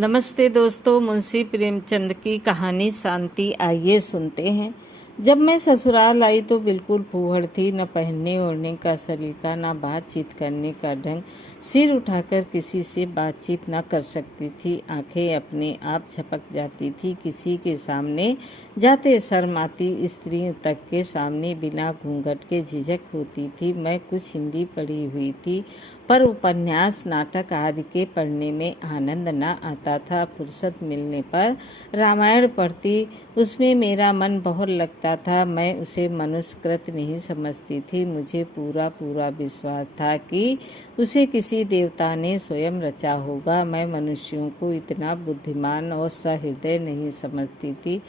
नमस्ते दोस्तों, मुंशी प्रेमचंद की कहानी शांति आइए सुनते हैं। जब मैं ससुराल आई तो बिल्कुल फूहड़ थी। न पहनने ओढ़ने का सलीका, न बातचीत करने का ढंग। सिर उठाकर किसी से बातचीत न कर सकती थी। आंखें अपने आप झपक जाती थी। किसी के सामने जाते शर्म आती। स्त्रियों तक के सामने बिना घूंघट के झिझक होती थी। मैं कुछ हिंदी पढ़ी हुई थी, पर उपन्यास नाटक आदि के पढ़ने में आनंद न आता था। फुर्सत मिलने पर रामायण पढ़ती, उसमें मेरा मन बहुत लगता था। मैं उसे मनुष्यकृत नहीं समझती थी। मुझे पूरा विश्वास था कि उसे किसी देवता ने स्वयं रचा होगा। मैं मनुष्यों को इतना बुद्धिमान और सहृदय नहीं समझती थी।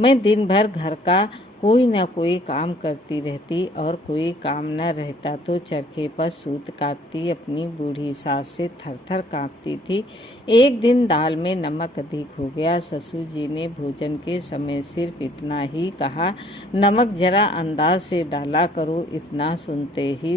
मैं दिन भर घर का कोई न कोई काम करती रहती, और कोई काम न रहता तो चरखे पर सूत काटती। अपनी बूढ़ी सास से थर थर काँपती थी। एक दिन दाल में नमक अधिक हो गया। ससुर जी ने भोजन के समय सिर्फ इतना ही कहा, नमक जरा अंदाज से डाला करो। इतना सुनते ही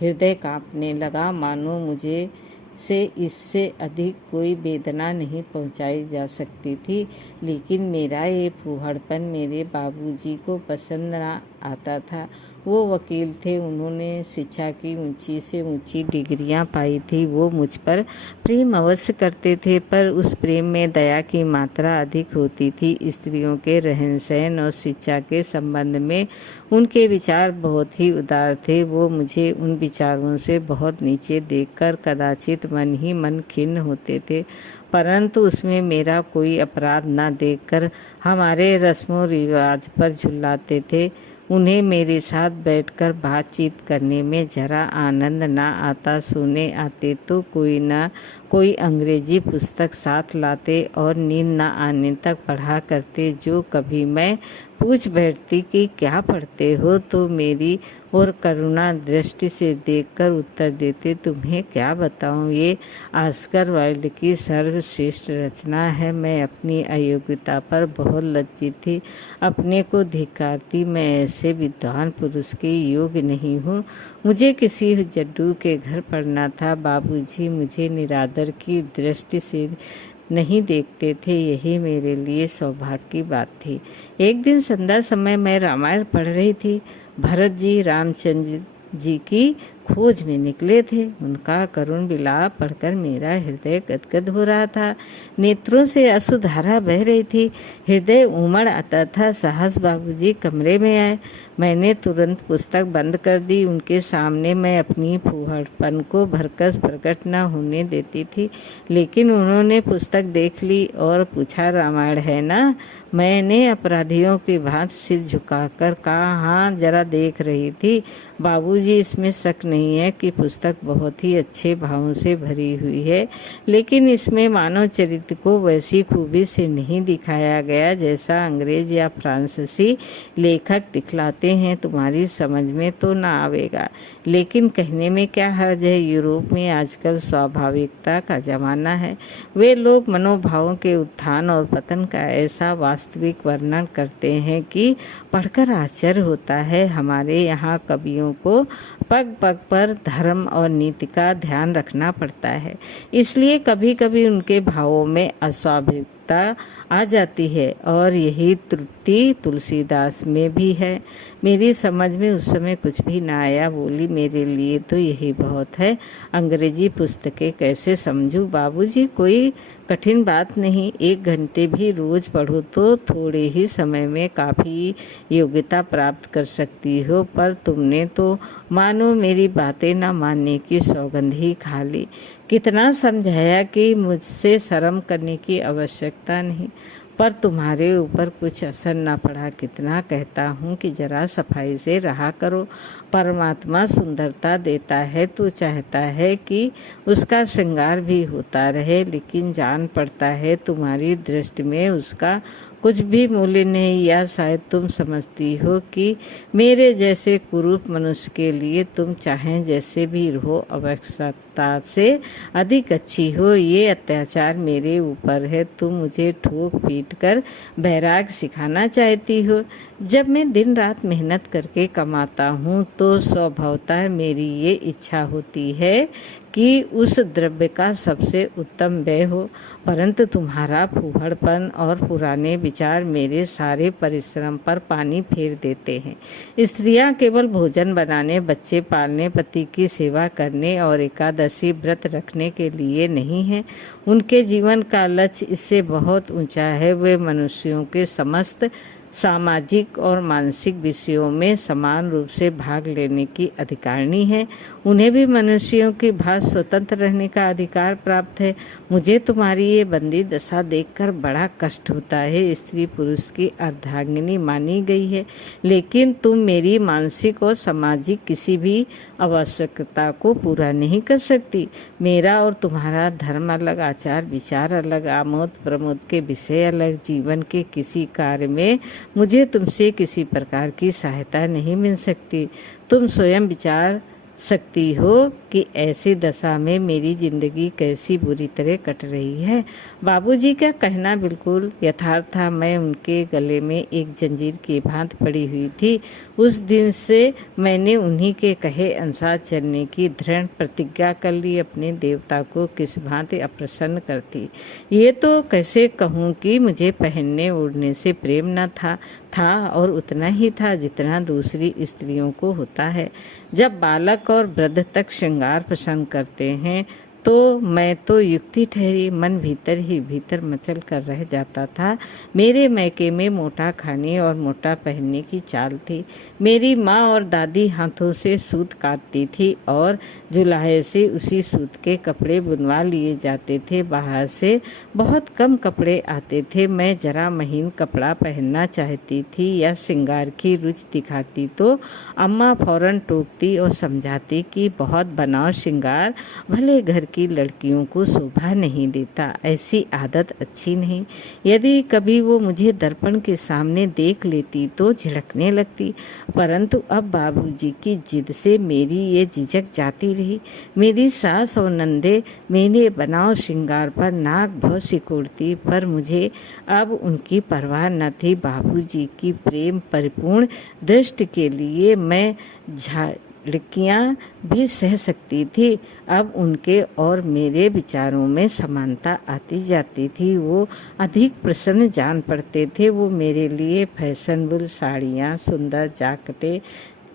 हृदय कांपने लगा, मानो मुझे से इससे अधिक कोई वेदना नहीं पहुंचाई जा सकती थी। लेकिन मेरा ये फूहड़पन मेरे बाबूजी को पसंद न आता था। वो वकील थे, उन्होंने शिक्षा की ऊंची से ऊंची डिग्रियां पाई थी। वो मुझ पर प्रेम अवश्य करते थे, पर उस प्रेम में दया की मात्रा अधिक होती थी। स्त्रियों के रहन सहन और शिक्षा के संबंध में उनके विचार बहुत ही उदार थे। वो मुझे उन विचारों से बहुत नीचे देखकर कदाचित मन ही मन खिन्न होते थे, परंतु उसमें मेरा कोई अपराध न देखकर हमारे रस्मों रिवाज पर झुलाते थे। उन्हें मेरे साथ बैठकर बातचीत करने में जरा आनंद न आता। सोने आते तो कोई न कोई अंग्रेजी पुस्तक साथ लाते और नींद न आने तक पढ़ा करते। जो कभी मैं पूछ बैठती कि क्या पढ़ते हो, तो मेरी और करुणा दृष्टि से देखकर उत्तर देते, तुम्हें क्या बताऊं, ये ऑस्कर वाइल्ड की सर्वश्रेष्ठ रचना है। मैं अपनी अयोग्यता पर बहुत लज्जित थी, अपने को धिक्कारती। मैं ऐसे विद्वान पुरुष के योग्य नहीं हूँ। मुझे किसी जड्डू के घर पढ़ना था। बाबूजी मुझे निरादर की दृष्टि से नहीं देखते थे। यही मेरे लिए सौभाग्य की बात थी। एक दिन संध्या समय मैं रामायण पढ़ रही थी। भरत जी रामचंद्र जी की खोज में निकले थे। उनका करुण विलाप पढ़कर मेरा हृदय गदगद हो रहा था। नेत्रों से अश्रुधारा बह रही थी। हृदय उमड़ आता था। सहस बाबूजी कमरे में आए। मैंने तुरंत पुस्तक बंद कर दी। उनके सामने मैं अपनी फूहड़पन को भरकस प्रकट न होने देती थी, लेकिन उन्होंने पुस्तक देख ली और पूछा, रामायण है ना? मैंने अपराधियों की भांति सिर झुकाकर कहा, हाँ, जरा देख रही थी। बाबूजी, इसमें शक नहीं है कि पुस्तक बहुत ही अच्छे भावों से भरी हुई है, लेकिन इसमें मानव चरित्र को वैसी खूबी से नहीं दिखाया गया जैसा अंग्रेज या फ्रांसीसी लेखक दिखलाते हैं। तुम्हारी समझ में तो ना आवेगा, लेकिन कहने में क्या हर्ज है। यूरोप में आजकल स्वाभाविकता का जमाना है। वे लोग मनोभावों के उत्थान और पतन का ऐसा वास्तविक वर्णन करते हैं कि पढ़कर आश्चर्य होता है। हमारे यहाँ कवियों को पग पग पर धर्म और नीति का ध्यान रखना पड़ता है, इसलिए कभी कभी उनके भावों में अस्वाभाविकता आ जाती है, और यही त्रुटि तुलसीदास में भी है। मेरी समझ में उस समय कुछ भी ना आया। बोली, मेरे लिए तो यही बहुत है। अंग्रेजी पुस्तकें कैसे समझूं? बाबूजी, कोई कठिन बात नहीं। 1 घंटे भी रोज पढ़ो तो थोड़े ही समय में काफ़ी योग्यता प्राप्त कर सकती हो। पर तुमने तो मानो मेरी बातें न मानने की सौगंध ही खा ली। कितना समझाया कि मुझसे शर्म करने की आवश्यकता नहीं, पर तुम्हारे ऊपर कुछ असर न पड़ा। कितना कहता हूँ कि जरा सफाई से रहा करो। परमात्मा सुंदरता देता है तो चाहता है कि उसका श्रृंगार भी होता रहे, लेकिन जान पड़ता है तुम्हारी दृष्टि में उसका कुछ भी मूल्य नहीं। या शायद तुम समझती हो कि मेरे जैसे कुरूप मनुष्य के लिए तुम चाहें जैसे भी रहो, आवश्यकता से अधिक अच्छी हो। ये अत्याचार मेरे ऊपर है। तुम मुझे ठोक पीट कर बैराग सिखाना चाहती हो। जब मैं दिन रात मेहनत करके कमाता हूँ तो स्वभावतः मेरी ये इच्छा होती है कि उस द्रव्य का सबसे उत्तम व्यय हो, परंतु तुम्हारा फूहड़पन और पुराने विचार मेरे सारे परिश्रम पर पानी फेर देते हैं। स्त्रियां केवल भोजन बनाने, बच्चे पालने, पति की सेवा करने और एकादशी व्रत रखने के लिए नहीं है। उनके जीवन का लक्ष्य इससे बहुत ऊंचा है। वे मनुष्यों के समस्त सामाजिक और मानसिक विषयों में समान रूप से भाग लेने की अधिकारिणी है। उन्हें भी मनुष्यों की भांति स्वतंत्र रहने का अधिकार प्राप्त है। मुझे तुम्हारी ये बंदी दशा देखकर बड़ा कष्ट होता है। स्त्री पुरुष की अर्धांगिनी मानी गई है, लेकिन तुम मेरी मानसिक और सामाजिक किसी भी आवश्यकता को पूरा नहीं कर सकती। मेरा और तुम्हारा धर्म अलग, आचार विचार अलग, आमोद प्रमोद के विषय अलग। जीवन के किसी कार्य में मुझे तुमसे किसी प्रकार की सहायता नहीं मिल सकती। तुम स्वयं विचार सकती हो कि ऐसी दशा में मेरी जिंदगी कैसी बुरी तरह कट रही है। बाबूजी का कहना बिल्कुल यथार्थ था। मैं उनके गले में एक जंजीर की भांति पड़ी हुई थी। उस दिन से मैंने उन्हीं के कहे अनुसार चलने की दृढ़ प्रतिज्ञा कर ली। अपने देवता को किस भांति अप्रसन्न करती, ये तो कैसे कहूँ कि मुझे पहनने ओढ़ने से प्रेम न था और उतना ही था जितना दूसरी स्त्रियों को होता है। जब बालक और वृद्ध तक श्रृंगार पसंद करते हैं तो मैं तो युक्ति ठहरी। मन भीतर ही भीतर मचल कर रह जाता था। मेरे मैके में मोटा खाने और मोटा पहनने की चाल थी। मेरी माँ और दादी हाथों से सूत काटती थी और जुलाहे से उसी सूत के कपड़े बुनवा लिए जाते थे। बाहर से बहुत कम कपड़े आते थे। मैं जरा महीन कपड़ा पहनना चाहती थी या श्रृंगार की रुचि दिखाती तो अम्मा फौरन टोकती और समझाती कि बहुत बनाव श्रृंगार भले घर की लड़कियों को शोभा नहीं देता, ऐसी आदत अच्छी नहीं। यदि कभी वो मुझे दर्पण के सामने देख लेती तो झिड़कने लगती, परंतु अब बाबूजी की जिद से मेरी ये झिझक जाती रही। मेरी सास और नंदे मेरे बनाव श्रृंगार पर नाक भौं सिकोड़ती, पर मुझे अब उनकी परवाह न थी। बाबूजी की प्रेम परिपूर्ण दृष्टि के लिए मैं लड़कियां भी सह सकती थी। अब उनके और मेरे विचारों में समानता आती जाती थी। वो अधिक प्रसन्न जान पड़ते थे। वो मेरे लिए फैशनेबल साड़ियाँ, सुंदर जैकेटें,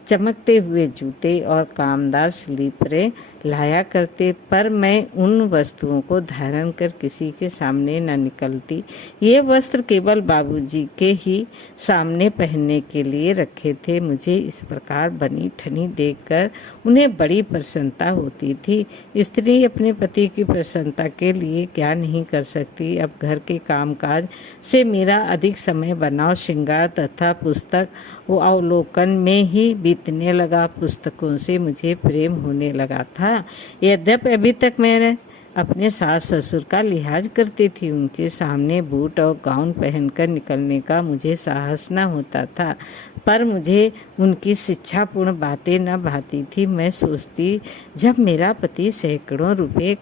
चमकते हुए जूते और कामदार स्लीपरें लाया करते, पर मैं उन वस्तुओं को धारण कर किसी के सामने न निकलती। ये वस्त्र केवल बाबूजी के ही सामने पहनने के लिए रखे थे। मुझे इस प्रकार बनी ठनी देखकर उन्हें बड़ी प्रसन्नता होती थी। स्त्री अपने पति की प्रसन्नता के लिए क्या नहीं कर सकती। अब घर के कामकाज से मेरा अधिक समय बनाव श्रृंगार तथा पुस्तक अवलोकन में ही बीतने लगा। पुस्तकों से मुझे प्रेम होने लगा था। यद्यपि अभी तक मैं अपने सास ससुर का लिहाज करती थी। उनके सामने बूट और गाउन पहनकर निकलने का मुझे साहस न होता था, पर मुझे उनकी शिक्षापूर्ण बातें न भाती थी। मैं सोचती, जब मेरा पति सैकड़ों रुपए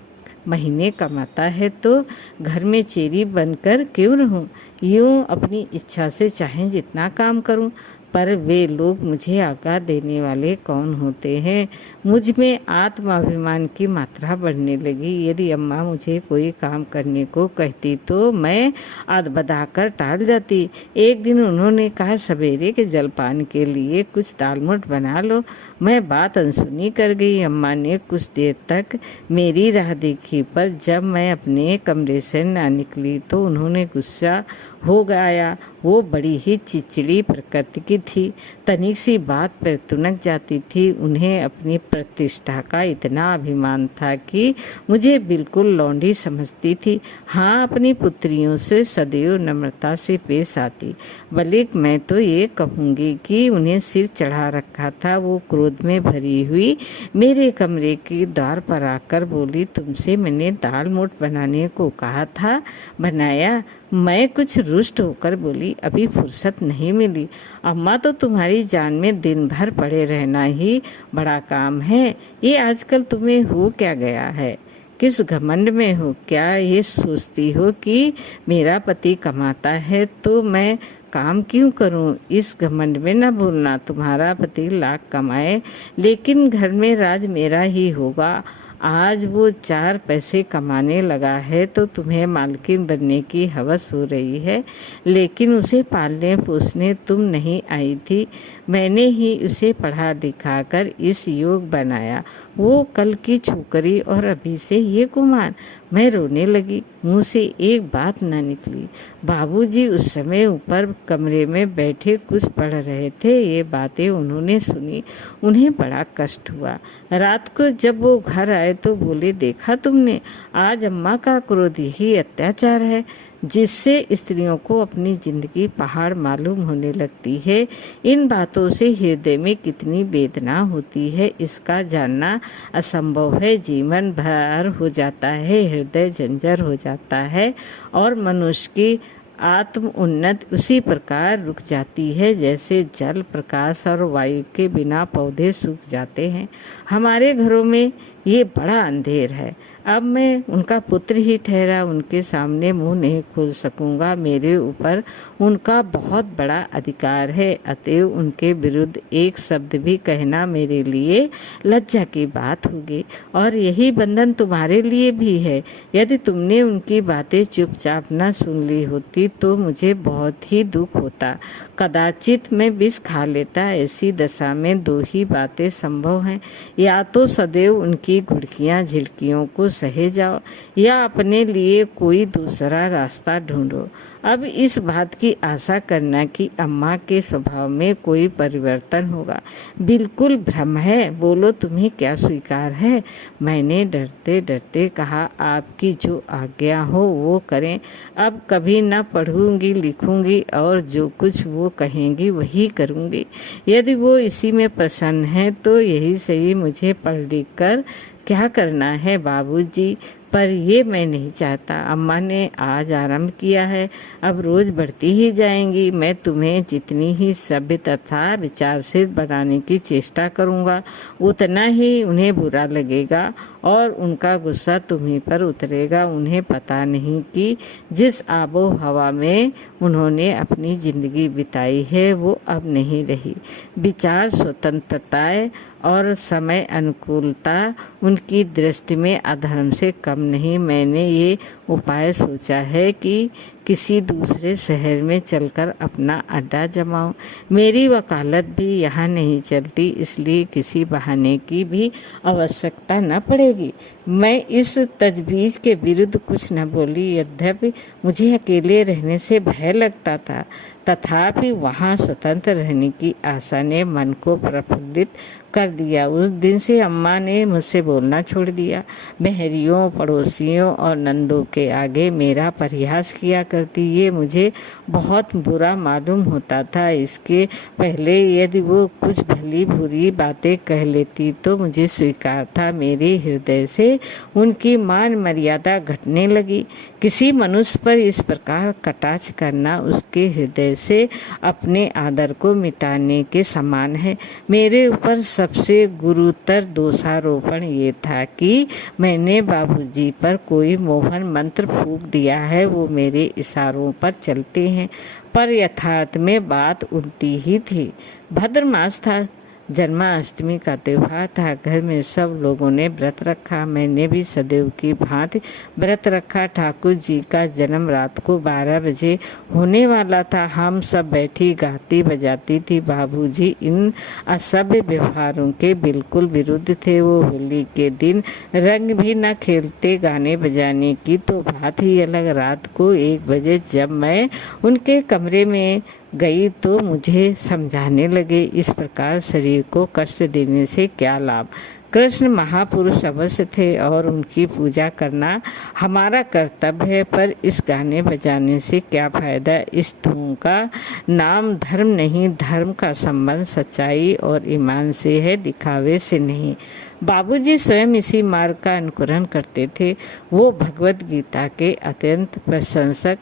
महीने कमाता है तो घर में चेरी बनकर क्यों रहूं? यूँ अपनी इच्छा से चाहे जितना काम करूं, पर वे लोग मुझे आज्ञा देने वाले कौन होते हैं? मुझ में आत्माभिमान की मात्रा बढ़ने लगी। यदि अम्मा मुझे कोई काम करने को कहती तो मैं अदबदाकर टाल जाती। एक दिन उन्होंने कहा, सवेरे के जलपान के लिए कुछ दालमोट बना लो। मैं बात अनसुनी कर गई। अम्मा ने कुछ देर तक मेरी राह देखी, पर जब मैं अपने कमरे से न निकली तो उन्होंने गुस्सा हो गया। वो बड़ी ही चिड़चिड़ी प्रकृति की थी। तनिक सी बात पर तुनक जाती थी। उन्हें अपनी प्रतिष्ठा का इतना अभिमान था कि मुझे बिल्कुल लौंडी समझती थी। हाँ, अपनी पुत्रियों से सदैव नम्रता से पेश आती। बल्कि मैं तो ये कहूँगी कि उन्हें सिर चढ़ा रखा था। वो क्रोध में भरी हुई मेरे कमरे के द्वार पर आकर बोली, तुमसे मैंने दाल मोट बनाने को कहा था, बनाया? मैं कुछ रुष्ट होकर बोली, अभी फुर्सत नहीं मिली। अम्मा, तो तुम्हारी जान में दिन भर पड़े रहना ही बड़ा काम है। ये आजकल तुम्हें हो क्या गया है? किस घमंड में हो? क्या ये सोचती हो कि मेरा पति कमाता है तो मैं काम क्यों करूं? इस घमंड में न भूलना, तुम्हारा पति लाख कमाए लेकिन घर में राज मेरा ही होगा। आज वो 4 पैसे कमाने लगा है तो तुम्हें मालकिन बनने की हवस हो रही है, लेकिन उसे पालने पोसने तुम नहीं आई थी। मैंने ही उसे पढ़ा लिखा कर इस योग बनाया। वो कल की छोकरी और अभी से ये गुमान। मैं रोने लगी, मुंह से एक बात न निकली। बाबूजी उस समय ऊपर कमरे में बैठे कुछ पढ़ रहे थे। ये बातें उन्होंने सुनी, उन्हें बड़ा कष्ट हुआ। रात को जब वो घर आए तो बोले, देखा तुमने, आज अम्मा का क्रोध ही अत्याचार है जिससे स्त्रियों को अपनी जिंदगी पहाड़ मालूम होने लगती है। इन बातों से हृदय में कितनी वेदना होती है इसका जानना असंभव है। जीवन भर हो जाता है, हृदय जंजर हो जाता है और मनुष्य की आत्म उन्नत उसी प्रकार रुक जाती है जैसे जल, प्रकाश और वायु के बिना पौधे सूख जाते हैं। हमारे घरों में ये बड़ा अंधेर है। अब मैं उनका पुत्र ही ठहरा उनके सामने मुंह नहीं खोल सकूंगा। मेरे ऊपर उनका बहुत बड़ा अधिकार है, अतएव उनके विरुद्ध एक शब्द भी कहना मेरे लिए लज्जा की बात होगी। और यही बंधन तुम्हारे लिए भी है। यदि तुमने उनकी बातें चुपचाप न सुन ली होती तो मुझे बहुत ही दुख होता। कदाचित मैं विष खा लेता। ऐसी दशा में 2 ही बातें संभव हैं, या तो सदैव उनकी घुड़कियां झिड़कियों को सहे जाओ या अपने लिए कोई दूसरा रास्ता ढूंढो। अब इस बात की आशा करना कि अम्मा के स्वभाव में कोई परिवर्तन होगा बिल्कुल भ्रम है। बोलो, तुम्हें क्या स्वीकार है? मैंने डरते डरते कहा, आपकी जो आज्ञा हो वो करें। अब कभी न पढ़ूंगी लिखूंगी और जो कुछ वो कहेंगी वही करूंगी। यदि वो इसी में प्रसन्न है तो यही सही। मुझे पढ़ लिख कर क्या करना है बाबूजी, पर ये मैं नहीं चाहता। अम्मा ने आज आरंभ किया है, अब रोज बढ़ती ही जाएंगी। मैं तुम्हें जितनी ही सभ्य तथा विचारशील बनाने की चेष्टा करूंगा उतना ही उन्हें बुरा लगेगा और उनका गुस्सा तुम्हीं पर उतरेगा। उन्हें पता नहीं कि जिस आबो हवा में उन्होंने अपनी जिंदगी बिताई है वो अब नहीं रही। विचार स्वतंत्रताएं और समय अनुकूलता उनकी दृष्टि में अधर्म से कम नहीं। मैंने ये उपाय सोचा है कि किसी दूसरे शहर में चलकर अपना अड्डा जमाऊं। मेरी वकालत भी यहाँ नहीं चलती, इसलिए किसी बहाने की भी आवश्यकता न पड़ेगी। मैं इस तजवीज़ के विरुद्ध कुछ न बोली। यद्यपि मुझे अकेले रहने से भय लगता था, तथापि वहाँ स्वतंत्र रहने की आशा ने मन को प्रफुल्लित कर दिया। उस दिन से अम्मा ने मुझसे बोलना छोड़ दिया। बहरियों, पड़ोसियों और नंदों के आगे मेरा परिहास किया करती। ये मुझे बहुत बुरा मालूम होता था। इसके पहले यदि वो कुछ भली बुरी बातें कह लेती तो मुझे स्वीकार था। मेरे हृदय से उनकी मान मर्यादा घटने लगी। किसी मनुष्य पर इस प्रकार कटाक्ष करना उसके हृदय से अपने आदर को मिटाने के समान है। मेरे ऊपर सबसे गुरुतर दोषारोपण ये था कि मैंने बाबूजी पर कोई मोहन मंत्र फूंक दिया है। वो मेरे इशारों पर चलते हैं, पर यथार्थ में बात उल्टी ही थी। भाद्र मास था, जन्माष्टमी का त्योहार था। घर में सब लोगों ने व्रत रखा, मैंने भी सदैव की भांति व्रत रखा। ठाकुर जी का जन्म रात को 12 बजे होने वाला था। हम सब बैठी गाती बजाती थी। बाबूजी इन असभ्य व्यवहारों के बिल्कुल विरुद्ध थे। वो होली के दिन रंग भी न खेलते। गाने बजाने की तो बात ही अलग। रात को 1 बजे जब मैं उनके कमरे में गई तो मुझे समझाने लगे, इस प्रकार शरीर को कष्ट देने से क्या लाभ। कृष्ण महापुरुष अवश्य थे और उनकी पूजा करना हमारा कर्तव्य है, पर इस गाने बजाने से क्या फायदा। इस ढोंग का नाम धर्म नहीं। धर्म का संबंध सच्चाई और ईमान से है, दिखावे से नहीं। बाबूजी स्वयं इसी मार्ग का अनुकरण करते थे। वो भगवत गीता के अत्यंत प्रशंसक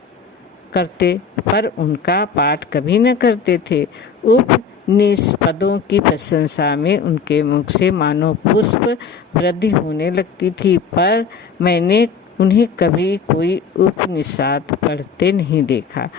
करते, पर उनका पाठ कभी न करते थे। उपनिषदों की प्रशंसा में उनके मुख से मानो पुष्प वृद्धि होने लगती थी, पर मैंने उन्हें कभी कोई उपनिषद पढ़ते नहीं देखा।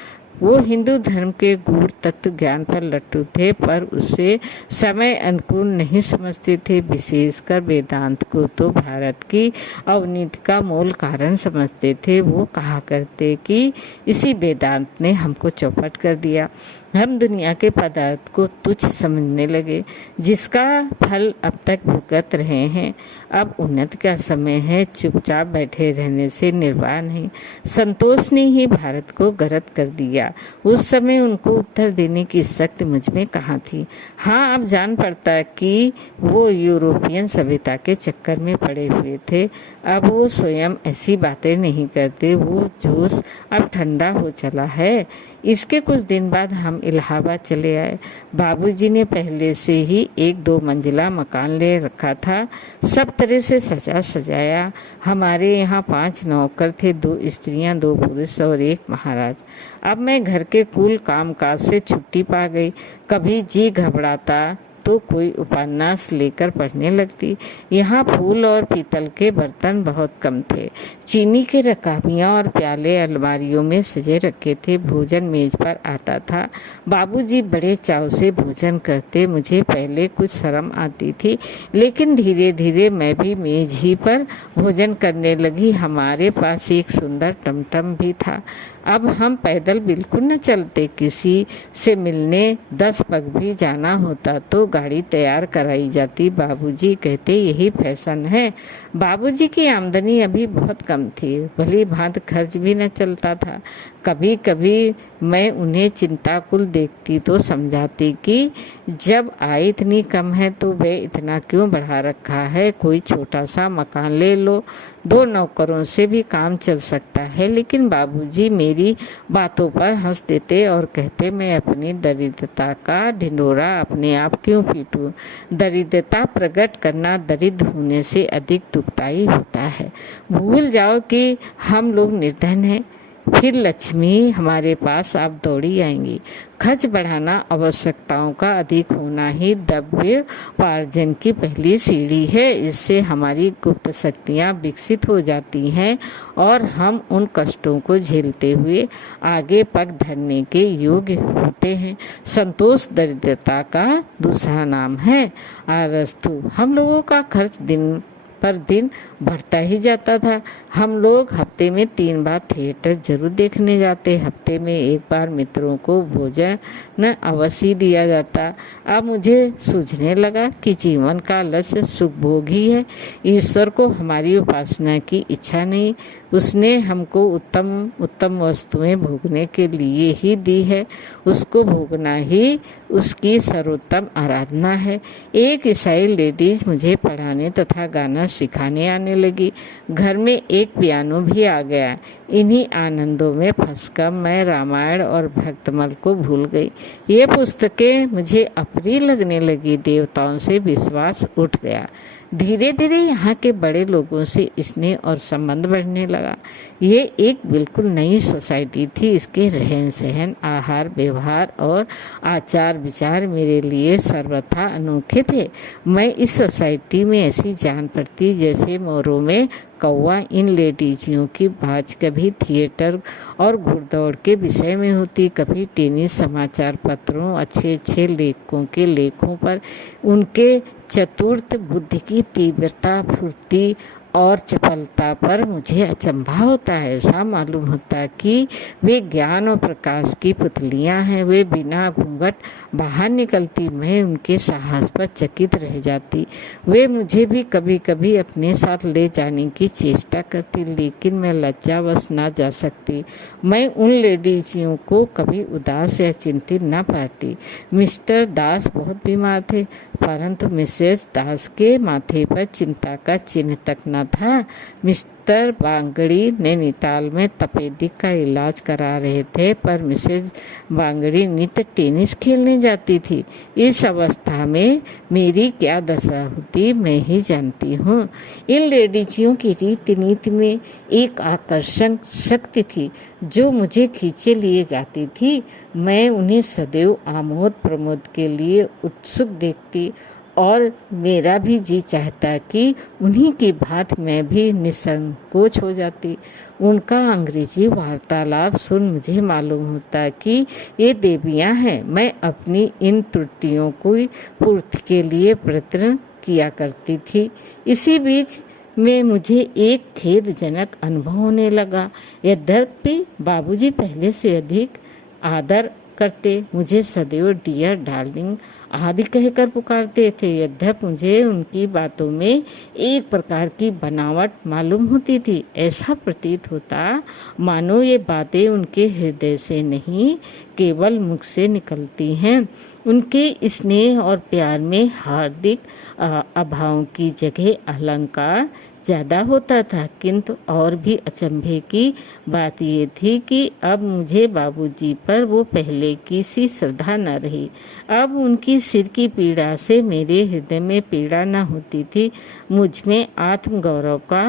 वो हिंदू धर्म के गूढ़ तत्व ज्ञान पर लट्टू थे, पर उसे समय अनुकूल नहीं समझते थे। विशेषकर वेदांत को तो भारत की अवनीति का मूल कारण समझते थे। वो कहा करते कि इसी वेदांत ने हमको चौपट कर दिया। हम दुनिया के पदार्थ को तुच्छ समझने लगे, जिसका फल अब तक भुगत रहे हैं। अब उन्नति का समय है, चुपचाप बैठे रहने से निर्वाह नहीं। संतोष ने ही भारत को गरत कर दिया। उस समय उनको उत्तर देने की शक्ति मुझ में कहाँ थी। हाँ, अब जान पड़ता कि वो यूरोपियन सभ्यता के चक्कर में पड़े हुए थे। अब वो स्वयं ऐसी बातें नहीं करते। वो जोश अब ठंडा हो चला है। इसके कुछ दिन बाद हम इलाहाबाद चले आए। बाबूजी ने पहले से ही 1-2 मंजिला मकान ले रखा था, सब तरह से सजा सजाया। हमारे यहाँ 5 नौकर थे, 2 स्त्रियाँ, 2 पुरुष और 1 महाराज। अब मैं घर के कुल कामकाज से छुट्टी पा गई। कभी जी घबराता तो कोई उपन्यास लेकर पढ़ने लगती। यहाँ फूल और पीतल के बर्तन बहुत कम थे। चीनी के रकाबियाँ और प्याले अलमारियों में सजे रखे थे। भोजन मेज पर आता था। बाबूजी बड़े चाव से भोजन करते। मुझे पहले कुछ शर्म आती थी, लेकिन धीरे धीरे मैं भी मेज ही पर भोजन करने लगी। हमारे पास एक सुंदर टमटम भी था। अब हम पैदल बिल्कुल न चलते। किसी से मिलने 10 पग भी जाना होता तो गाड़ी तैयार कराई जाती। बाबूजी कहते यही फैशन है। बाबूजी की आमदनी अभी बहुत कम थी, भली भांति खर्च भी न चलता था। कभी कभी मैं उन्हें चिंताकुल देखती तो समझाती कि जब आय इतनी कम है तो वे इतना क्यों बढ़ा रखा है। कोई छोटा सा मकान ले लो, 2 नौकरों से भी काम चल सकता है। लेकिन बाबूजी मेरी बातों पर हंस देते और कहते मैं अपनी दरिद्रता का ढिंढोरा अपने आप क्यों पीटूं। दरिद्रता प्रकट करना दरिद्र होने से अधिक दुखदायी होता है। भूल जाओ कि हम लोग निर्धन हैं, फिर लक्ष्मी हमारे पास आप दौड़ी आएंगी। खर्च बढ़ाना, आवश्यकताओं का अधिक होना ही द्रव्योपार्जन की पहली सीढ़ी है। इससे हमारी गुप्त शक्तियाँ विकसित हो जाती हैं और हम उन कष्टों को झेलते हुए आगे पग धरने के योग्य होते हैं। संतोष दरिद्रता का दूसरा नाम है। आरस्तु, हम लोगों का खर्च दिन पर दिन बढ़ता ही जाता था। हम लोग हफ्ते में 3 बार थिएटर जरूर देखने जाते। हफ्ते में 1 बार मित्रों को भोजन अवश्य दिया जाता। अब मुझे सूझने लगा कि जीवन का लक्ष्य सुखभोग ही है। ईश्वर को हमारी उपासना की इच्छा नहीं, उसने हमको उत्तम उत्तम वस्तुएं भोगने के लिए ही दी है। उसको भोगना ही उसकी सर्वोत्तम आराधना है। एक ईसाई लेडीज मुझे पढ़ाने तथा गाना सिखाने आने लगी। घर में एक पियानो भी आ गया। इन्हीं आनंदों में फंसकर मैं रामायण और भक्तमल को भूल गई। ये पुस्तकें मुझे अप्रिय लगने लगी। देवताओं से विश्वास उठ गया। धीरे धीरे यहाँ के बड़े लोगों से स्नेह और संबंध बढ़ने लगा। ये एक बिल्कुल नई सोसाइटी थी। इसके रहन सहन, आहार व्यवहार और आचार विचार मेरे लिए सर्वथा अनोखे थे। मैं इस सोसाइटी में ऐसी जान पड़ती जैसे मोरों में कौवा। इन लेडीजियों की बात कभी थिएटर और घुड़दौड़ के विषय में होती, कभी टेनिस, समाचार पत्रों, अच्छे अच्छे लेखकों के लेखों पर। उनके चतुर्थ बुद्धि की तीव्रता, फुर्ती और चपलता पर मुझे अचंभा होता है। ऐसा मालूम होता कि वे ज्ञान और प्रकाश की पुतलियां हैं। वे बिना घूंघट बाहर निकलती। मैं उनके साहस पर चकित रह जाती। वे मुझे भी कभी कभी अपने साथ ले जाने की चेष्टा करती, लेकिन मैं लज्जावश ना जा सकती। मैं उन लेडीजियों को कभी उदास या चिंतित न पाती। मिस्टर दास बहुत बीमार थे, परंतु मिसेस दास के माथे पर चिंता का चिन्ह तक न था। मिस्टर बांगड़ी नैनीताल में तपेदिक का इलाज करा रहे थे, पर मिसेस बांगड़ी नित्य टेनिस खेलने जाती थी। इस अवस्था में मेरी क्या दशा होती मैं ही जानती हूँ। इन लेडीजियों की रीति नीति में एक आकर्षण शक्ति थी जो मुझे खींचे लिए जाती थी। मैं उन्हें सदैव आमोद प्रमोद के लिए उत्सुक देखती और मेरा भी जी चाहता कि उन्हीं की भांति मैं भी निसंकोच हो जाती। उनका अंग्रेजी वार्तालाप सुन मुझे मालूम होता कि ये देवियाँ हैं। मैं अपनी इन त्रुटियों को पूर्ति के लिए प्रयत्न किया करती थी। इसी बीच में मुझे एक खेदजनक अनुभव होने लगा। यद्यपि बाबूजी पहले से अधिक आदर करते, मुझे सदैव डियर डार्लिंग आदि कहकर पुकारते थे। यद्यपि मुझे उनकी बातों में एक प्रकार की बनावट मालूम होती थी। ऐसा प्रतीत होता मानो ये बातें उनके हृदय से नहीं केवल मुख से निकलती हैं। उनके स्नेह और प्यार में हार्दिक अभावों की जगह अलंकार ज़्यादा होता था। किंतु और भी अचंभे की बात ये थी कि अब मुझे बाबूजी पर वो पहले की सी श्रद्धा न रही। अब उनकी सिर की पीड़ा से मेरे हृदय में पीड़ा न होती थी। मुझ में आत्मगौरव का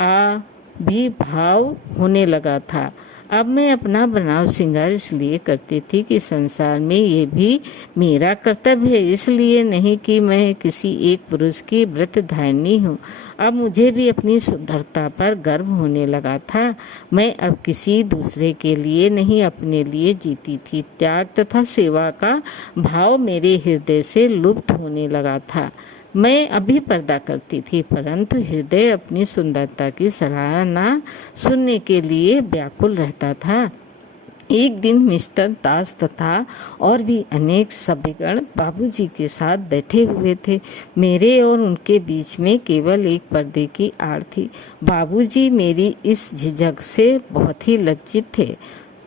आविर्भाव होने लगा था। अब मैं अपना बनाव श्रृंगार इसलिए करती थी कि संसार में ये भी मेरा कर्तव्य है, इसलिए नहीं कि मैं किसी एक पुरुष की व्रतधारिणी हूँ। अब मुझे भी अपनी सुंदरता पर गर्व होने लगा था। मैं अब किसी दूसरे के लिए नहीं, अपने लिए जीती थी। त्याग तथा सेवा का भाव मेरे हृदय से लुप्त होने लगा था। मैं अभी पर्दा करती थी, परंतु हृदय अपनी सुंदरता की सराहना सुनने के लिए व्याकुल रहता था। एक दिन मिस्टर दास तथा और भी अनेक सभ्यगण बाबूजी के साथ बैठे हुए थे। मेरे और उनके बीच में केवल एक पर्दे की आड़ थी। बाबूजी मेरी इस झिझक से बहुत ही लज्जित थे।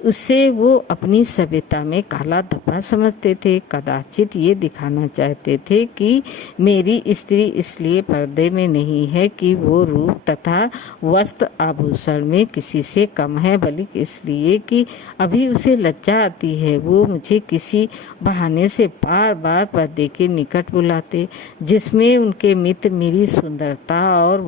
उससे वो अपनी सभ्यता में काला धब्बा समझते थे। कदाचित ये दिखाना चाहते थे कि मेरी स्त्री इसलिए पर्दे में नहीं है कि वो रूप तथा वस्त्र आभूषण में किसी से कम है, बल्कि इसलिए कि अभी उसे लज्जा आती है। वो मुझे किसी बहाने से बार बार पर्दे के निकट बुलाते, जिसमें उनके मित्र मेरी सुंदरता और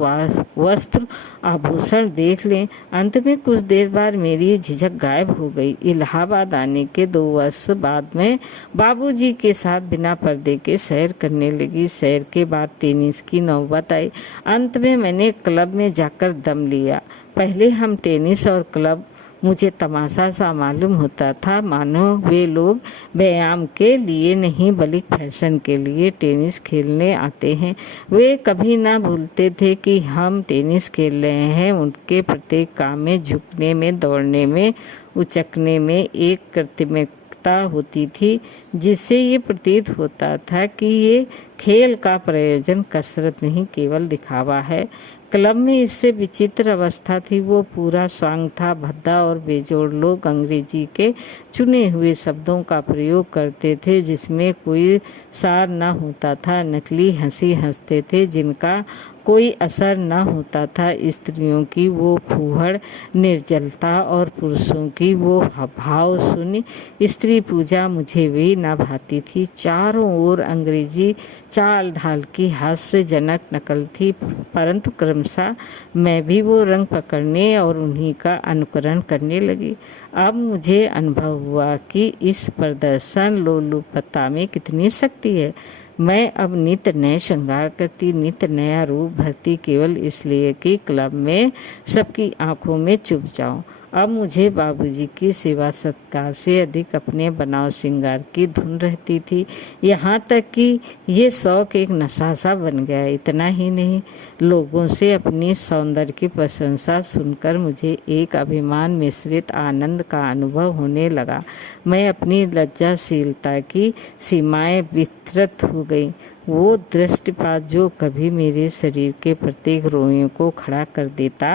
वस्त्र आभूषण देख लें। अंत में कुछ देर बाद मेरी झिझक गायब हो गई। इलाहाबाद आने के 2 वर्ष बाद मैं बाबूजी के साथ बिना पर्दे के सैर करने लगी। सैर के बाद टेनिस की नौबत आई। अंत में मैंने क्लब में जाकर दम लिया। पहले हम टेनिस और क्लब मुझे तमाशा सा मालूम होता था, मानो वे लोग व्यायाम के लिए नहीं बल्कि फैशन के लिए टेनिस खेलने आते हैं। वे कभी ना भूलते थे कि हम टेनिस खेल रहे हैं। उनके प्रत्येक काम में, झुकने में, दौड़ने में, उचकने में एक कृत्रिमता होती थी, जिससे ये प्रतीत होता था कि ये खेल का प्रयोजन कसरत नहीं केवल दिखावा है। क्लब में इससे विचित्र अवस्था थी। वो पूरा स्वांग था। भद्दा और बेजोड़ लोग अंग्रेजी के चुने हुए शब्दों का प्रयोग करते थे जिसमें कोई सार न होता था। नकली हंसी हंसते थे जिनका कोई असर न होता था। स्त्रियों की वो फूहड़ निर्जलता और पुरुषों की वो भाव शून्य स्त्री पूजा मुझे भी न भाती थी। चारों ओर अंग्रेजी चाल ढाल की हास्यजनक नकल थी, परंतु क्रमशः मैं भी वो रंग पकड़ने और उन्हीं का अनुकरण करने लगी। अब मुझे अनुभव हुआ कि इस प्रदर्शन लोलुपता में कितनी शक्ति है। मैं अब नित्य नए श्रृंगार करती, नित्य नया रूप भरती, केवल इसलिए कि क्लब में सबकी आंखों में चुभ जाऊं। अब मुझे बाबूजी की सेवा सत्कार से अधिक अपने बनाव श्रृंगार की धुन रहती थी। यहाँ तक कि ये शौक एक नशा सा बन गया। इतना ही नहीं, लोगों से अपनी सौंदर्य की प्रशंसा सुनकर मुझे एक अभिमान मिश्रित आनंद का अनुभव होने लगा। मैं अपनी लज्जाशीलता की सीमाएं विस्तृत हो गई। वो दृष्टिपात जो कभी मेरे शरीर के प्रत्येक रोइयों को खड़ा कर देता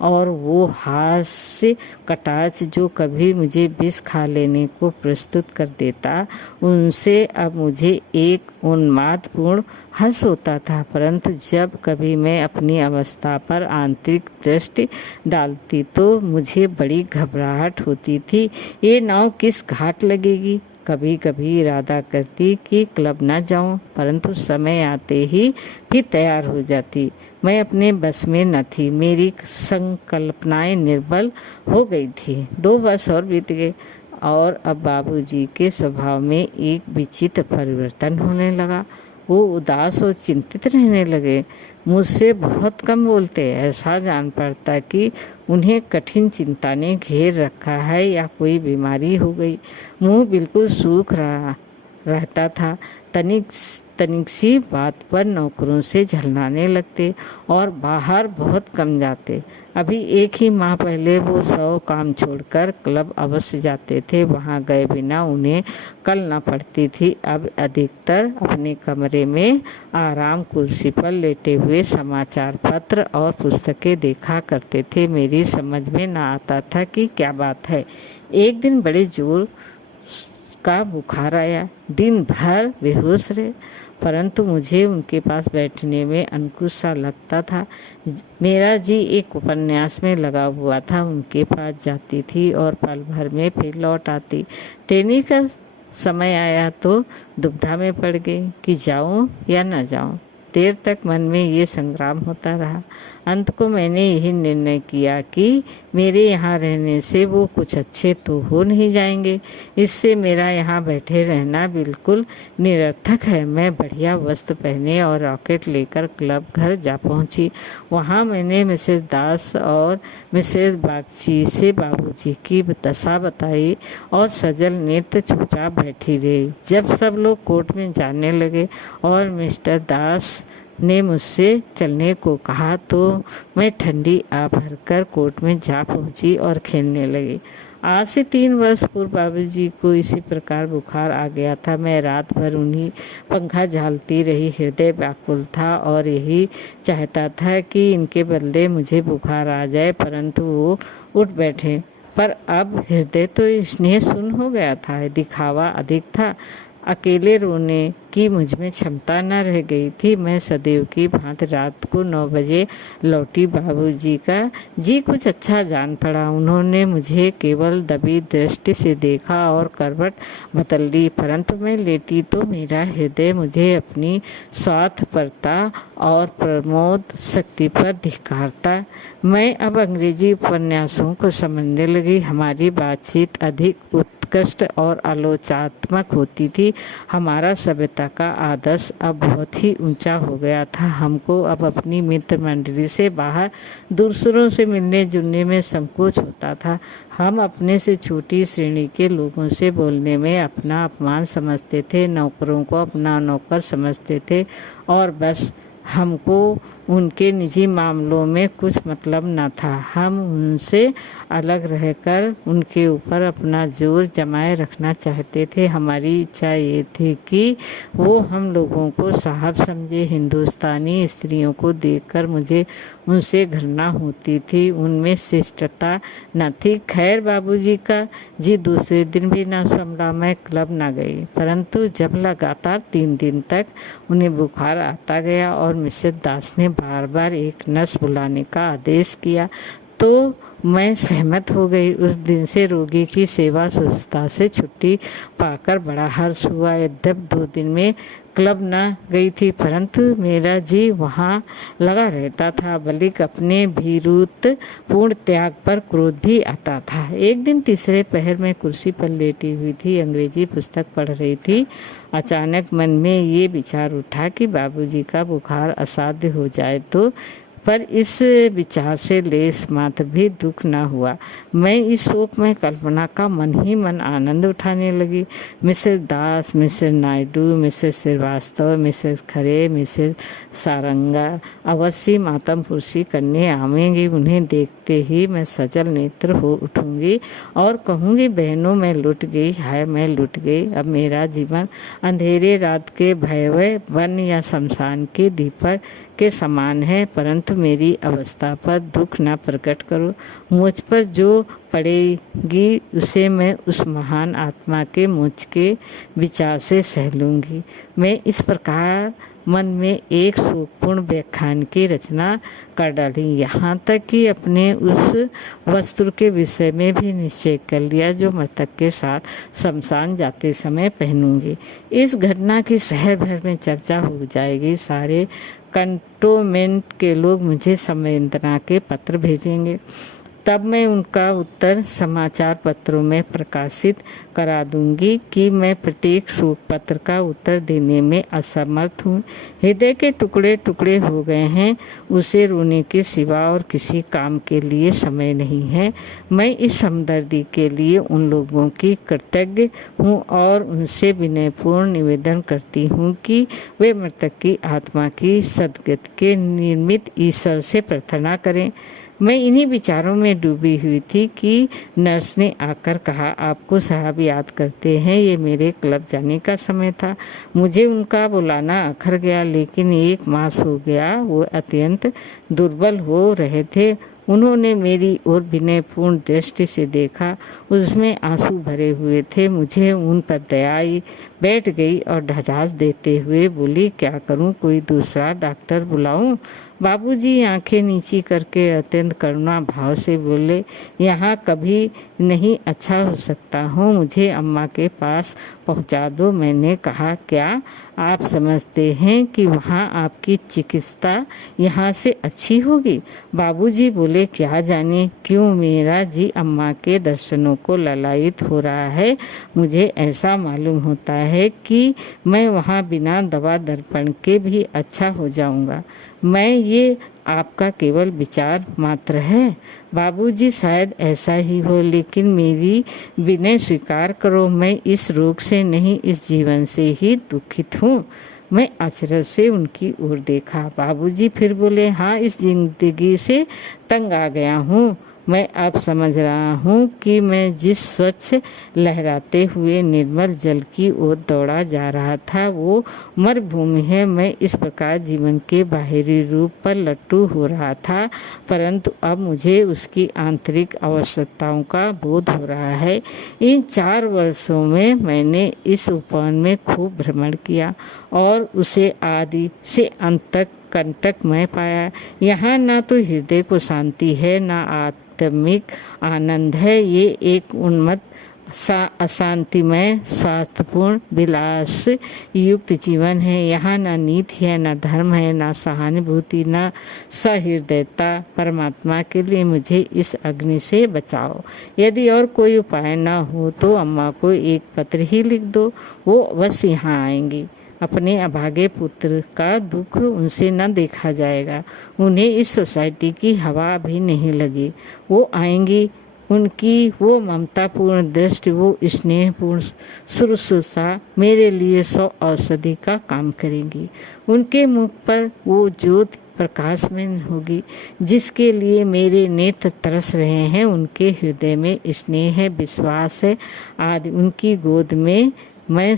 और वो हास्य कटाक्ष जो कभी मुझे विष खा लेने को प्रस्तुत कर देता, उनसे अब मुझे एक उन्मादपूर्ण हर्ष होता था। परंतु जब कभी मैं अपनी अवस्था पर आंतरिक दृष्टि डालती तो मुझे बड़ी घबराहट होती थी। ये नाव किस घाट लगेगी। कभी कभी इरादा करती कि क्लब न जाऊं, परंतु समय आते ही फिर तैयार हो जाती। मैं अपने बस में न थी। मेरी संकल्पनाएं निर्बल हो गई थी। 2 वर्ष और बीत गए और अब बाबूजी के स्वभाव में एक विचित्र परिवर्तन होने लगा। वो उदास और चिंतित रहने लगे। मुझसे बहुत कम बोलते, ऐसा जान पड़ता कि उन्हें कठिन चिंता ने घेर रखा है या कोई बीमारी हो गई। मुंह बिल्कुल सूख रहा रहता था। तनिक तनिक सी बात पर नौकरों से झल्लाने लगते और बाहर बहुत कम जाते। अभी एक ही माह पहले वो 100 काम छोड़कर क्लब अवश्य जाते थे, वहाँ गए बिना उन्हें कल न पड़ती थी। अब अधिकतर अपने कमरे में आराम कुर्सी पर लेटे हुए समाचार पत्र और पुस्तकें देखा करते थे। मेरी समझ में न आता था कि क्या बात है। एक दिन बड़े जोर का बुखार आया, दिन भर बेहोश रहे, परंतु मुझे उनके पास बैठने में अनुकूल सा लगता था। मेरा जी एक उपन्यास में लगा हुआ था। उनके पास जाती थी और पल भर में फिर लौट आती। ट्रेनिंग का समय आया तो दुविधा में पड़ गई कि जाऊं या न जाऊं। देर तक मन में ये संग्राम होता रहा। अंत को मैंने यही निर्णय किया कि मेरे यहाँ रहने से वो कुछ अच्छे तो हो नहीं जाएंगे, इससे मेरा यहाँ बैठे रहना बिल्कुल निरर्थक है। मैं बढ़िया वस्त्र पहने और रॉकेट लेकर क्लब घर जा पहुँची। वहाँ मैंने मिसेस दास और मिसेस बागची से बाबूजी की दशा बताई और सजल नेत्र चुपचाप बैठी रही। जब सब लोग कोर्ट में जाने लगे और मिस्टर दास ने मुझसे चलने को कहा तो मैं ठंडी आ भरकर कोर्ट में जा पहुंची और खेलने लगी। आज से 3 वर्ष पूर्व बाबूजी को इसी प्रकार बुखार आ गया था। मैं रात भर उन्हीं पंखा झालती रही। हृदय व्याकुल था और यही चाहता था कि इनके बदले मुझे बुखार आ जाए, परंतु वो उठ बैठे। पर अब हृदय तो स्नेह शून्य हो गया था, दिखावा अधिक था। अकेले रोने की मुझमें क्षमता न रह गई थी। मैं सदैव की भांति रात को 9 बजे लौटी। बाबूजी का जी कुछ अच्छा जान पड़ा। उन्होंने मुझे केवल दबी दृष्टि से देखा और करवट बदल ली, परंतु मैं लेटी तो मेरा हृदय मुझे अपनी स्वार्थपरता और प्रमोद शक्ति पर धिक्कारता। मैं अब अंग्रेजी उपन्यासों को समझने लगी। हमारी बातचीत अधिक उत्कृष्ट और आलोचनात्मक होती थी। हमारा सभ्यता का आदर्श अब बहुत ही ऊंचा हो गया था। हमको अब अपनी मित्र मंडली से बाहर दूसरों से मिलने जुलने में संकोच होता था। हम अपने से छोटी श्रेणी के लोगों से बोलने में अपना अपमान समझते थे, नौकरों को अपना नौकर समझते थे और बस हमको उनके निजी मामलों में कुछ मतलब न था। हम उनसे अलग रहकर उनके ऊपर अपना जोर जमाए रखना चाहते थे। हमारी इच्छा ये थी कि वो हम लोगों को साहब समझे। हिंदुस्तानी स्त्रियों को देखकर मुझे उनसे घृणा होती थी, उनमें शिष्टता न थी। खैर बाबूजी का जी दूसरे दिन भी न संभला। मैं क्लब न गई, परंतु जब लगातार 3 दिन तक उन्हें बुखार आता गया और मिसेस दास ने बार बार एक नर्स बुलाने का आदेश किया तो मैं सहमत हो गई। उस दिन से रोगी की सेवा शुश्रूषा से छुट्टी पाकर बड़ा हर्ष हुआ। यद्यप 2 दिन में क्लब न गई थी, परंतु मेरा जी वहाँ लगा रहता था। बल्कि अपने भीरुत पूर्ण त्याग पर क्रोध भी आता था। एक दिन तीसरे पहर में कुर्सी पर लेटी हुई थी, अंग्रेजी पुस्तक पढ़ रही थी। अचानक मन में ये विचार उठा कि बाबूजी का बुखार असाध्य हो जाए तो, पर इस विचार से लेस मात्र भी दुख न हुआ। मैं इस शोक में कल्पना का मन ही मन आनंद उठाने लगी। Mrs Das, Mrs Naidu, Mrs Srivastava, Mrs Khare, Mrs Saranga अवश्य मातम पुरसी करने आवेंगी। उन्हें देखते ही मैं सजल नेत्र हो उठूंगी और कहूँगी, बहनों मैं लुट गई, हाय मैं लुट गई। अब मेरा जीवन अंधेरे रात के भयावह वन या शमशान के दीपक के समान है, परंतु मेरी अवस्था पर दुख न प्रकट करो। मुझ पर जो पड़ेगी उसे मैं उस महान आत्मा के मुझ के विचार से सह लूँगी। मैं इस प्रकार मन में एक शोकपूर्ण व्याख्यान की रचना कर डाली, यहाँ तक कि अपने उस वस्त्र के विषय में भी निश्चय कर लिया जो मृतक के साथ शमशान जाते समय पहनूंगी। इस घटना की शहर भर में चर्चा हो जाएगी। सारे कंटोनमेंट के लोग मुझे संवेदना के पत्र भेजेंगे। तब मैं उनका उत्तर समाचार पत्रों में प्रकाशित करा दूंगी कि मैं प्रत्येक शोक पत्र का उत्तर देने में असमर्थ हूँ। हृदय के टुकड़े टुकड़े हो गए हैं, उसे रोने के सिवा और किसी काम के लिए समय नहीं है। मैं इस हमदर्दी के लिए उन लोगों की कृतज्ञ हूँ और उनसे विनयपूर्ण निवेदन करती हूँ कि वे मृतक की आत्मा की सद्गति के निर्मित ईश्वर से प्रार्थना करें। मैं इन्हीं विचारों में डूबी हुई थी कि नर्स ने आकर कहा, आपको साहब याद करते हैं? ये मेरे क्लब जाने का समय था। मुझे उनका बुलाना अखर गया, लेकिन 1 मास हो गया वो अत्यंत दुर्बल हो रहे थे। उन्होंने मेरी ओर विनयपूर्ण दृष्टि से देखा, उसमें आंसू भरे हुए थे। मुझे उन पर दया आई, बैठ गई और ढजास देते हुए बोली, क्या करूं, कोई दूसरा डॉक्टर बुलाऊं? बाबूजी आंखें नीची करके अत्यंत करुणा भाव से बोले, यहाँ कभी नहीं अच्छा हो सकता हूँ, मुझे अम्मा के पास पहुँचा दो। मैंने कहा, क्या आप समझते हैं कि वहाँ आपकी चिकित्सा यहाँ से अच्छी होगी? बाबूजी बोले, क्या जाने क्यों मेरा जी अम्मा के दर्शनों को ललायित हो रहा है। मुझे ऐसा मालूम होता है कि मैं वहाँ बिना दवा दर्पण के भी अच्छा हो जाऊँगा। मैं ये आपका केवल विचार मात्र है बाबूजी, शायद ऐसा ही हो, लेकिन मेरी विनय स्वीकार करो, मैं इस रोग से नहीं, इस जीवन से ही दुखित हूँ। मैं आश्चर्य से उनकी ओर देखा। बाबूजी फिर बोले, हाँ, इस जिंदगी से तंग आ गया हूँ। मैं अब समझ रहा हूँ कि मैं जिस स्वच्छ लहराते हुए निर्मल जल की ओर दौड़ा जा रहा था वो मरुभूमि है। मैं इस प्रकार जीवन के बाहरी रूप पर लट्टू हो रहा था, परंतु अब मुझे उसकी आंतरिक आवश्यकताओं का बोध हो रहा है। इन 4 वर्षों में मैंने इस उपवन में खूब भ्रमण किया और उसे आदि से अंत तक कंटक में पाया। यहाँ ना तो हृदय को शांति है, ना आत्मिक आनंद है। ये एक उन्मत्त अशांतिमय स्वास्थ्यपूर्ण विलास युक्त जीवन है। यहाँ ना नीति है, ना धर्म है, ना सहानुभूति, ना सहृदयता। परमात्मा के लिए मुझे इस अग्नि से बचाओ। यदि और कोई उपाय ना हो तो अम्मा को एक पत्र ही लिख दो, वो अवश्य यहाँ आएंगी। अपने अभागे पुत्र का दुख उनसे न देखा जाएगा। उन्हें इस सोसाइटी की हवा भी नहीं लगी। वो आएंगी, उनकी वो ममतापूर्ण दृष्टि, वो स्नेहपूर्ण शुश्रूषा मेरे लिए 100 औषधि का काम करेंगी। उनके मुख पर वो ज्योति प्रकाश में होगी जिसके लिए मेरे नेत्र तरस रहे हैं। उनके हृदय में स्नेह है, विश्वास है आदि। उनकी गोद में मैं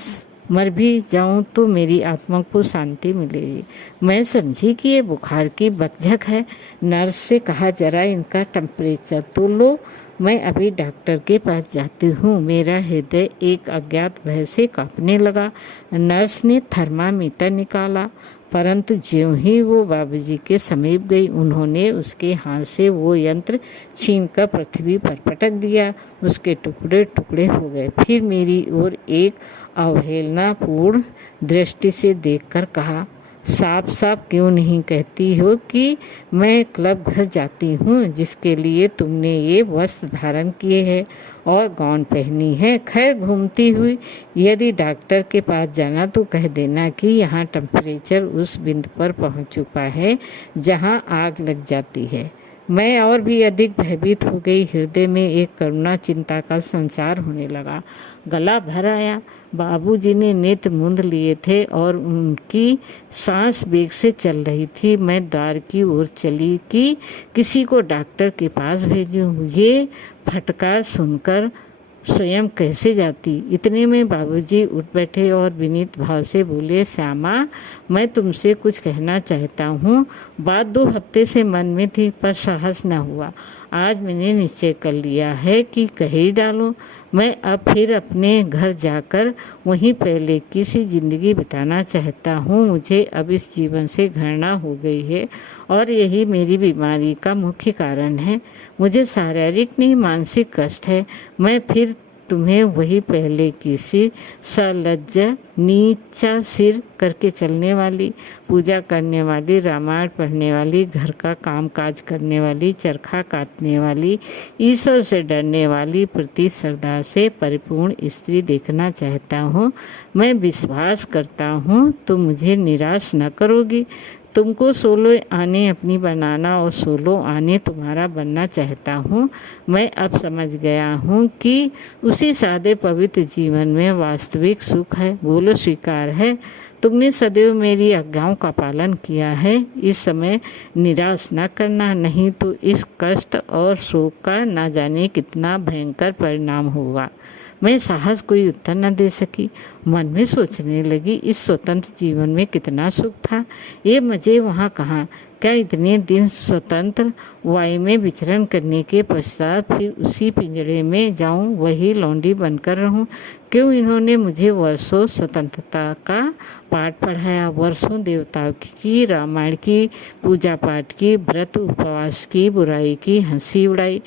मर भी जाऊं तो मेरी आत्मा को शांति मिलेगी। मैं समझी कि ये बुखार की बकझक है। नर्स से कहा, जरा इनका टेम्परेचर तो लो, मैं अभी डॉक्टर के पास जाती हूँ। मेरा हृदय एक अज्ञात भय से कांपने लगा। नर्स ने थर्मामीटर निकाला, परंतु ज्यों ही वो बाबूजी के समीप गई, उन्होंने उसके हाथ से वो यंत्र छीनकर पृथ्वी पर पटक दिया। उसके टुकड़े टुकड़े हो गए। फिर मेरी ओर एक अवहेलनापूर्ण दृष्टि से देखकर कहा, साफ साफ क्यों नहीं कहती हो कि मैं क्लब घर जाती हूँ, जिसके लिए तुमने ये वस्त्र धारण किए हैं और गाउन पहनी है। खैर, घूमती हुई यदि डॉक्टर के पास जाना तो कह देना कि यहाँ टेम्परेचर उस बिंदु पर पहुँच चुका है जहाँ आग लग जाती है। मैं और भी अधिक भयभीत हो गई। हृदय में एक करुणा चिंता का संचार होने लगा। गला भर आया। बाबूजी ने नेत्र मूंद लिए थे और उनकी सांस वेग से चल रही थी। मैं द्वार की ओर चली कि किसी को डॉक्टर के पास भेजूं। ये फटकार सुनकर स्वयं कैसे जाती। इतने में बाबूजी उठ बैठे और विनीत भाव से बोले, श्यामा, मैं तुमसे कुछ कहना चाहता हूँ। बात 2 हफ्ते से मन में थी पर साहस न हुआ। आज मैंने निश्चय कर लिया है कि कह ही डालो। मैं अब फिर अपने घर जाकर वहीं पहले की सी जिंदगी बिताना चाहता हूँ। मुझे अब इस जीवन से घृणा हो गई है और यही मेरी बीमारी का मुख्य कारण है। मुझे शारीरिक नहीं मानसिक कष्ट है। मैं फिर तुम्हें वही पहले की सी सलज्जा नीचा सिर करके चलने वाली, पूजा करने वाली, रामायण पढ़ने वाली, घर का काम काज करने वाली, चरखा काटने वाली, ईश्वर से डरने वाली, प्रति श्रद्धा से परिपूर्ण स्त्री देखना चाहता हूँ। मैं विश्वास करता हूँ तुम मुझे निराश न करोगी। तुमको 16 आने अपनी बनाना और 16 आने तुम्हारा बनना चाहता हूँ। मैं अब समझ गया हूँ कि उसी सादे पवित्र जीवन में वास्तविक सुख है। बोलो स्वीकार है। तुमने सदैव मेरी आज्ञाओं का पालन किया है। इस समय निराश न करना, नहीं तो इस कष्ट और शोक का न जाने कितना भयंकर परिणाम होगा। मैं साहस कोई उत्तर न दे सकी। मन में सोचने लगी, इस स्वतंत्र जीवन में कितना सुख था। ये मज़े वहाँ कहाँ। क्या इतने दिन स्वतंत्र वायु में विचरण करने के पश्चात फिर उसी पिंजड़े में जाऊं, वही लौंडी बनकर रहूं? क्यों इन्होंने मुझे वर्षों स्वतंत्रता का पाठ पढ़ाया, वर्षों देवताओं की, रामायण की, पूजा पाठ की, व्रत उपवास की, बुराई की हंसी उड़ाई।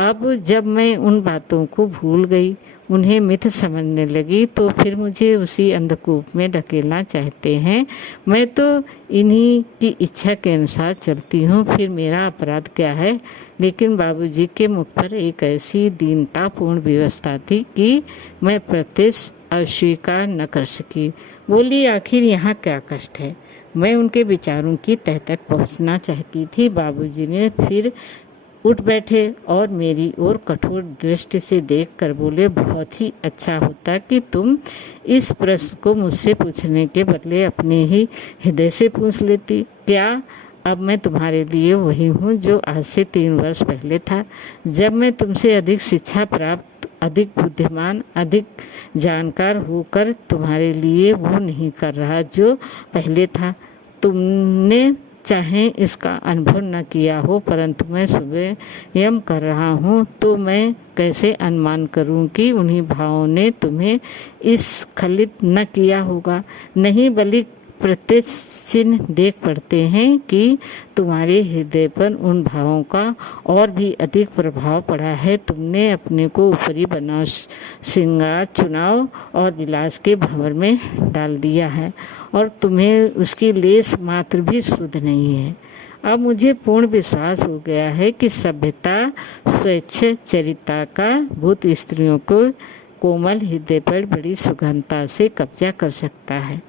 अब जब मैं उन बातों को भूल गई, उन्हें मिथ समझने लगी, तो फिर मुझे उसी अंधकूप में ढकेलना चाहते हैं। मैं तो इन्हीं की इच्छा के अनुसार चलती हूँ, फिर मेरा अपराध क्या है? लेकिन बाबूजी के मुख पर एक ऐसी दीनतापूर्ण व्यवस्था थी कि मैं प्रत्यक्ष अस्वीकार न कर सकी। बोली, आखिर यहाँ क्या कष्ट है? मैं उनके विचारों की तह तक पहुँचना चाहती थी। बाबूजी ने फिर उठ बैठे और मेरी ओर कठोर दृष्टि से देखकर बोले, बहुत ही अच्छा होता कि तुम इस प्रश्न को मुझसे पूछने के बदले अपने ही हृदय से पूछ लेती। क्या अब मैं तुम्हारे लिए वही हूँ जो आज से 3 वर्ष पहले था, जब मैं तुमसे अधिक शिक्षा प्राप्त, अधिक बुद्धिमान, अधिक जानकार होकर तुम्हारे लिए वो नहीं कर रहा जो पहले था? तुमने चाहे इसका अनुभव न किया हो, परंतु मैं स्वयं कर रहा हूँ, तो मैं कैसे अनुमान करूँ कि उन्हीं भावों ने तुम्हें स्खलित न किया होगा? नहीं, बल्कि प्रत्यक्ष चिन्ह देख पड़ते हैं कि तुम्हारे हृदय पर उन भावों का और भी अधिक प्रभाव पड़ा है। तुमने अपने को ऊपरी बनाव, श्रृंगार, चुनाव और विलास के भंवर में डाल दिया है और तुम्हें उसकी लेस मात्र भी सुध नहीं है। अब मुझे पूर्ण विश्वास हो गया है कि सभ्यता स्वेच्छाचारिता का भूत स्त्रियों को कोमल हृदय पर बड़ी सुगमता से कब्जा कर सकता है।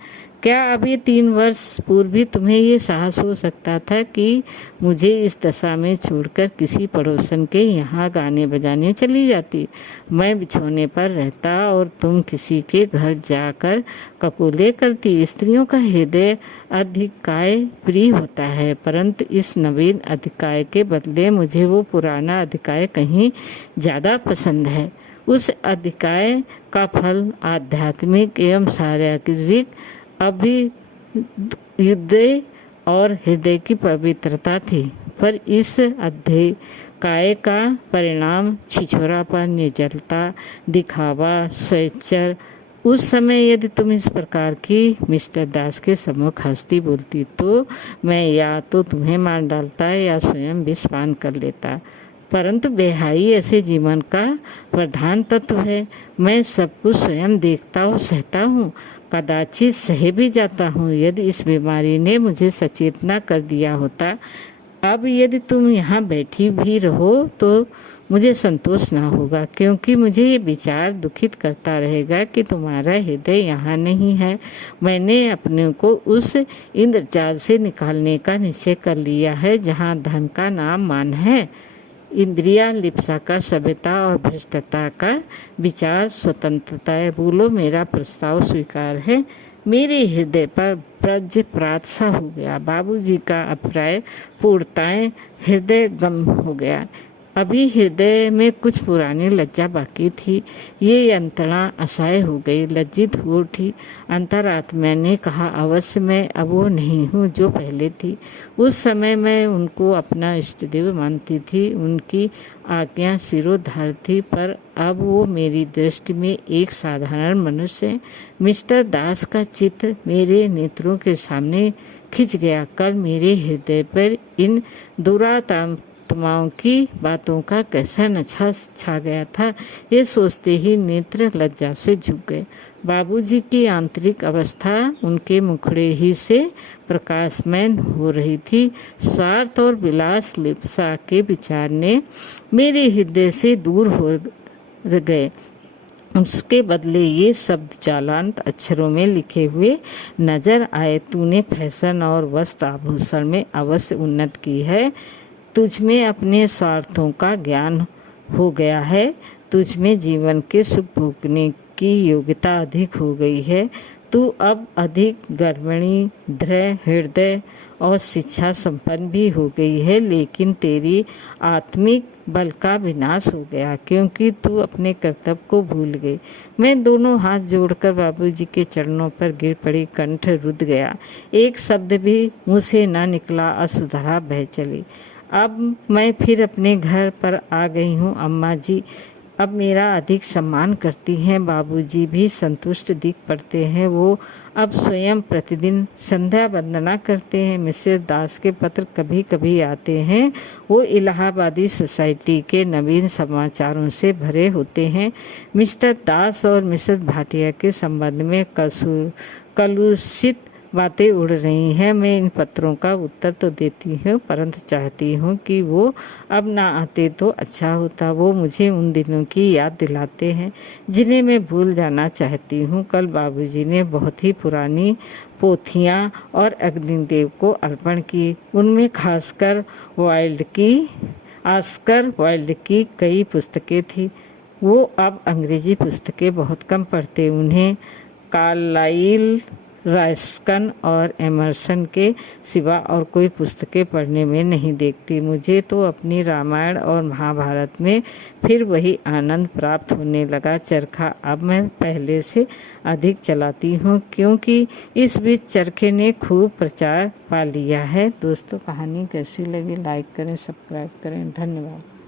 क्या अभी 3 वर्ष पूर्व भी तुम्हें ये साहस हो सकता था कि मुझे इस दशा में छोड़कर किसी पड़ोसन के यहाँ गाने बजाने चली जाती? मैं बिछौने पर रहता और तुम किसी के घर जाकर कपोले करती। स्त्रियों का हृदय अधिकाय प्रिय होता है, परंतु इस नवीन अधिकाय के बदले मुझे वो पुराना अधिकाय कहीं ज़्यादा पसंद है। उस अधिकाय का फल आध्यात्मिक एवं शारीरिक अभ्युदय और हृदय की पवित्रता थी, पर इस अधिकाय का परिणाम छिछोरापन, निर्जलता, दिखावा, स्वेच्छा। उस समय यदि तुम इस प्रकार की मिस्टर दास के सम्मुख हंसती बोलती तो मैं या तो तुम्हें मार डालता या स्वयं विष पान कर लेता। परंतु बेहाई ऐसे जीवन का प्रधान तत्व है। मैं सब कुछ स्वयं देखता और सहता हूँ, कदाचित सह भी जाता हूँ। यदि इस बीमारी ने मुझे सचेत न कर दिया होता, अब यदि तुम यहाँ बैठी भी रहो तो मुझे संतोष ना होगा, क्योंकि मुझे ये विचार दुखित करता रहेगा कि तुम्हारा हृदय यहाँ नहीं है। मैंने अपने को उस इंद्रजाल से निकालने का निश्चय कर लिया है जहाँ धन का नाम मान है, इंद्रिया, लिप्सा का, सभ्यता और भ्रष्टता का विचार स्वतंत्रता है। बोलो, मेरा प्रस्ताव स्वीकार है। मेरे हृदय पर वज्रपात सा हो गया। बाबूजी का अभिप्राय पूर्णतः हृदय गम हो गया। अभी हृदय में कुछ पुरानी लज्जा बाकी थी, ये यंत्रणा असहाय हो गई, लज्जित हो उठी। अंतरात्मा ने कहा, अवश्य मैं अब वो नहीं हूँ जो पहले थी। उस समय मैं उनको अपना इष्टदेव मानती थी, उनकी आज्ञा सिरोधार थी, पर अब वो मेरी दृष्टि में एक साधारण मनुष्य। मिस्टर दास का चित्र मेरे नेत्रों के सामने खिंच गया। कल मेरे हृदय पर इन आत्माओं की बातों का कैसा नशा छा गया था, ये सोचते ही नेत्र लज्जा से झुक गए। बाबूजी की आंतरिक अवस्था उनके मुखड़े ही से प्रकाशमय हो रही थी। स्वार्थ और विलास लिप्सा के विचार ने मेरे हृदय से दूर हो गए। उसके बदले ये शब्द चालांत अक्षरों में लिखे हुए नजर आए। तूने फैशन और वस्त्र आभूषण में अवश्य उन्नत की है। तुझ में अपने स्वार्थों का ज्ञान हो गया है। तुझ में जीवन के सुख भोगने की योग्यता अधिक हो गई है। तू अब अधिक गर्मणी, दृढ़ हृदय और शिक्षा संपन्न भी हो गई है, लेकिन तेरी आत्मिक बल का विनाश हो गया क्योंकि तू अपने कर्तव्य को भूल गई। मैं दोनों हाथ जोड़कर बाबूजी के चरणों पर गिर पड़ी, कंठ रुध गया। एक शब्द भी मुँह से न निकला। असुधरा बह चली। अब मैं फिर अपने घर पर आ गई हूँ। अम्मा जी अब मेरा अधिक सम्मान करती हैं। बाबूजी भी संतुष्ट दिख पड़ते हैं। वो अब स्वयं प्रतिदिन संध्या वंदना करते हैं। मिसेस दास के पत्र कभी कभी आते हैं। वो इलाहाबादी सोसाइटी के नवीन समाचारों से भरे होते हैं। मिस्टर दास और मिसेस भाटिया के संबंध में कलुषित बातें उड़ रही हैं। मैं इन पत्रों का उत्तर तो देती हूँ, परंतु चाहती हूँ कि वो अब ना आते तो अच्छा होता। वो मुझे उन दिनों की याद दिलाते हैं जिन्हें मैं भूल जाना चाहती हूँ। कल बाबूजी ने बहुत ही पुरानी पोथियाँ और अग्निदेव को अर्पण की। उनमें खासकर ऑस्कर वाइल्ड की कई पुस्तकें थी। वो अब अंग्रेजी पुस्तकें बहुत कम पढ़ते। उन्हें कार्लाइल, रस्किन और एमर्सन के सिवा और कोई पुस्तकें पढ़ने में नहीं देखती। मुझे तो अपनी रामायण और महाभारत में फिर वही आनंद प्राप्त होने लगा। चरखा अब मैं पहले से अधिक चलाती हूँ क्योंकि इस बीच चरखे ने खूब प्रचार पा लिया है। दोस्तों कहानी कैसी लगी लाइक करें, सब्सक्राइब करें। धन्यवाद।